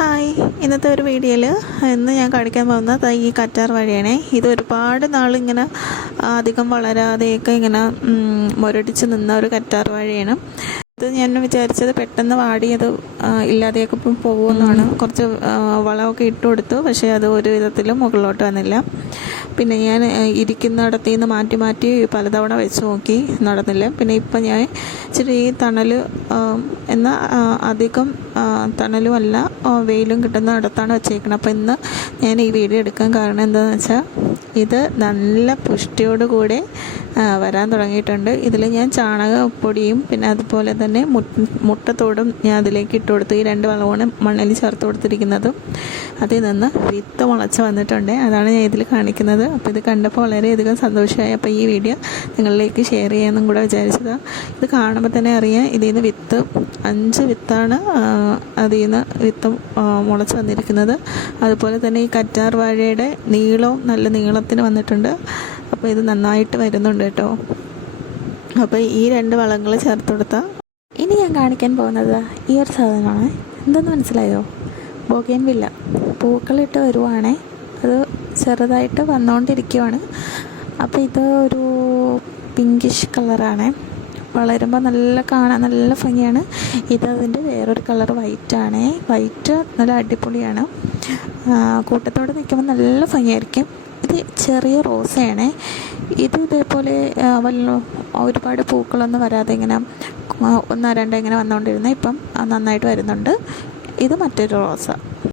Hi. ഇന്നത്തെ ഒരു വീഡിയോയിൽ ഇന്ന് ഞാൻ കാണിക്കാൻ പോകുന്നത് ഈ കറ്റാർ വഴിയാണേ. ഇത് ഒരുപാട് നാളിങ്ങനെ അധികം വളരാതെയൊക്കെ ഇങ്ങനെ മുരടിച്ച് നിന്ന ഒരു കറ്റാർ വാഴയാണ്. ഇത് ഞാൻ വിചാരിച്ചത് പെട്ടെന്ന് വാടിയത് അത് ഇല്ലാതെയൊക്കെ ഇപ്പം പോകുമെന്നാണ്. കുറച്ച് വളമൊക്കെ ഇട്ട് കൊടുത്തു. പക്ഷേ അത് ഒരു വിധത്തിലും മുകളിലോട്ട് വന്നില്ല. പിന്നെ ഞാൻ ഇരിക്കുന്നിടത്തു നിന്ന് മാറ്റി മാറ്റി പലതവണ വെച്ച് നോക്കി നടന്നില്ല. പിന്നെ ഇപ്പം ഞാൻ ഇച്ചിരി ഈ തണൽ എന്നാൽ അധികം തണലും അല്ല വെയിലും കിട്ടുന്ന ഇടത്താണ് വെച്ചേക്കുന്നത് അപ്പോൾ ഇന്ന് ഞാൻ ഈ വീഡിയോ എടുക്കാൻ കാരണം എന്താണെന്ന് വെച്ചാൽ ഇത് നല്ല പുഷ്ടിയോടുകൂടെ വരാൻ തുടങ്ങിയിട്ടുണ്ട്. ഇതിൽ ഞാൻ ചാണകപ്പൊടിയും പിന്നെ അതുപോലെ തന്നെ മുട്ട മുട്ടത്തോടും ഞാൻ അതിലേക്ക് ഇട്ട് കൊടുത്തു. ഈ രണ്ട് വളമാണ് മണ്ണിൽ ചേർത്ത് കൊടുത്തിരിക്കുന്നതും. അതിൽ നിന്ന് വിത്ത് മുളച്ച് വന്നിട്ടുണ്ട്. അതാണ് ഞാൻ ഇതിൽ കാണിക്കുന്നത്. അപ്പോൾ ഇത് കണ്ടപ്പോൾ വളരെയധികം സന്തോഷമായി. അപ്പോൾ ഈ വീഡിയോ നിങ്ങളിലേക്ക് ഷെയർ ചെയ്യാമെന്നും കൂടെ വിചാരിച്ചതാണ് ഇത് കാണുമ്പോൾ തന്നെ അറിയാം ഇതിൽ നിന്ന് വിത്ത് അഞ്ച് വിത്താണ് അതിൽ നിന്ന് വിത്ത് മുളച്ച് വന്നിരിക്കുന്നത്. അതുപോലെ തന്നെ ഈ കറ്റാർ വാഴയുടെ നീളവും നല്ല നീളത്തിന് വന്നിട്ടുണ്ട്. അപ്പോൾ ഇത് നന്നായിട്ട് വരുന്നുണ്ട് കേട്ടോ. അപ്പോൾ ഈ രണ്ട് വളങ്ങൾ ചേർത്ത് കൊടുത്താൽ ഞാൻ കാണിക്കാൻ പോകുന്നത് ഈ ഒരു സാധനമാണ്. എന്തെന്ന് മനസ്സിലായോ? Bougainvillea. പൂക്കളിട്ട് വരുവാണേ. അത് ചെറുതായിട്ട് വന്നുകൊണ്ടിരിക്കുവാണ് അപ്പോൾ ഇത് ഒരു പിങ്കിഷ് കളറാണ്. വളരുമ്പോൾ നല്ല കാണാൻ നല്ല ഭംഗിയാണ്. ഇത് അതിന്റെ വേറൊരു കളർ വൈറ്റാണ്. വൈറ്റ് നല്ല അടിപൊളിയാണ്. കൂട്ടത്തോടെ നിൽക്കുമ്പോൾ നല്ല ഭംഗിയായിരിക്കും. ഇത് ചെറിയ റോസയാണ് ഇത് ഇതേപോലെ വല്ല ഒരുപാട് പൂക്കളൊന്നും വരാതെ ഇങ്ങനെ ഒന്നോ രണ്ടോ ഇങ്ങനെ വന്നുകൊണ്ടിരുന്നത് ഇപ്പം നന്നായിട്ട് വരുന്നുണ്ട്. ഇത് മറ്റൊരു റോസ.